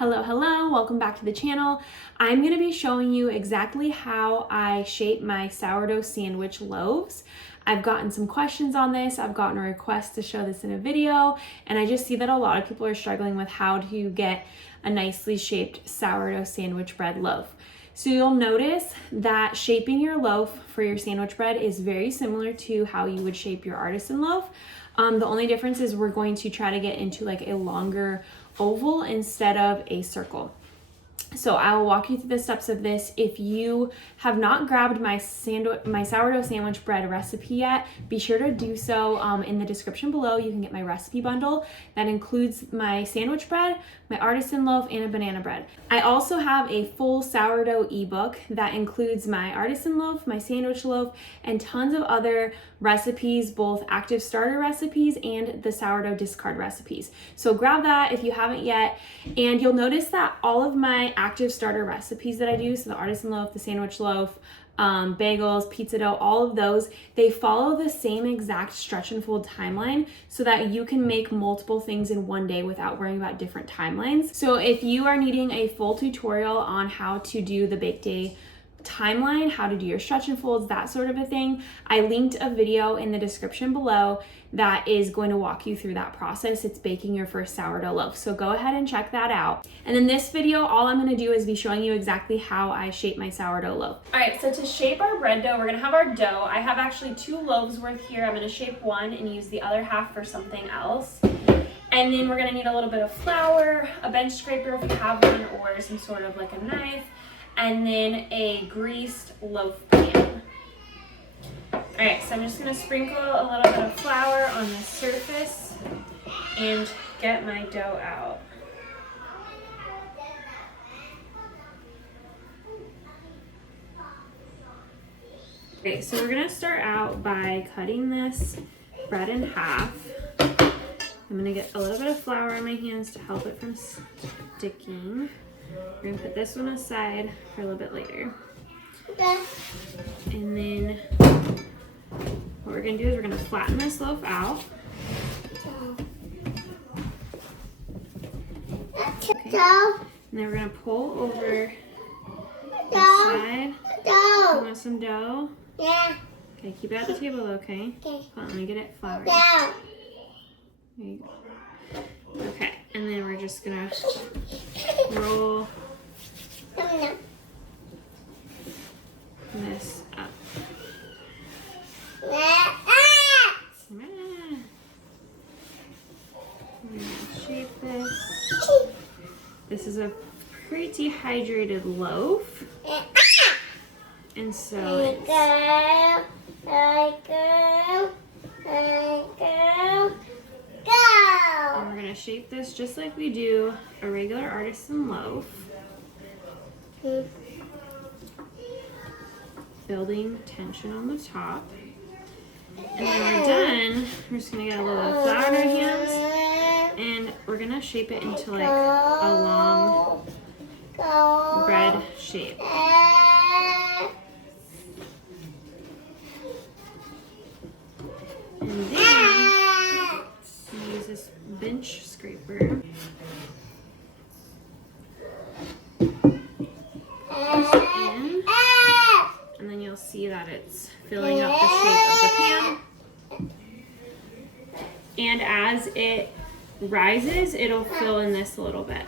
Hello, hello, welcome back to the channel. I'm gonna be showing you exactly how I shape my sourdough sandwich loaves. I've gotten some questions on this. I've gotten a request to show this in a video, and I just see that a lot of people are struggling with how to get a nicely shaped sourdough sandwich bread loaf. So you'll notice that shaping your loaf for your sandwich bread is very similar to how you would shape your artisan loaf. The only difference is we're going to try to get into like a longer oval instead of a circle. So I will walk you through the steps of this. If you have not grabbed my sourdough sandwich bread recipe yet, be sure to do so in the description below. You can get my recipe bundle that includes my sandwich bread, my artisan loaf, and a banana bread. I also have a full sourdough ebook that includes my artisan loaf, my sandwich loaf, and tons of other recipes, both active starter recipes and the sourdough discard recipes. So grab that if you haven't yet, and you'll notice that all of my active starter recipes that I do, so the artisan loaf, the sandwich loaf, bagels, pizza dough, all of those, they follow the same exact stretch and fold timeline so that you can make multiple things in one day without worrying about different timelines. So if you are needing a full tutorial on how to do the bake day timeline, how to do your stretch and folds, that sort of a thing, I linked a video in the description below that is going to walk you through that process. It's baking your first sourdough loaf. So go ahead and check that out. And in this video, all I'm gonna do is be showing you exactly how I shape my sourdough loaf. All right, so to shape our bread dough, we're gonna have our dough. I have actually 2 loaves worth here. I'm gonna shape one and use the other half for something else. And then we're gonna need a little bit of flour, a bench scraper if you have one, or some sort of like a knife, and then a greased loaf pan. All right, so I'm just gonna sprinkle a little bit of flour on the surface and get my dough out. Okay, so we're gonna start out by cutting this bread in half. I'm gonna get a little bit of flour on my hands to help it from sticking. We're gonna put this one aside for a little bit later. And then what we're gonna do is we're gonna flatten this loaf out. Okay. And then we're gonna pull over the side. You want some dough? Yeah. Okay, keep it at the table, okay? Okay. Hold on, let me get it floured. Down. There you go. Okay, and then we're just gonna roll this up. I'm gonna shape this. This is a pretty hydrated loaf. And so and we're gonna shape this just like we do a regular artisan loaf. Building tension on the top. And when we're done, we're just gonna get a little bit of flour in our hands and we're gonna shape it into like a long bread shape. And then use this bench scraper. And then you'll see that it's filling up the shape of the pan. And as it rises, it'll fill in this a little bit.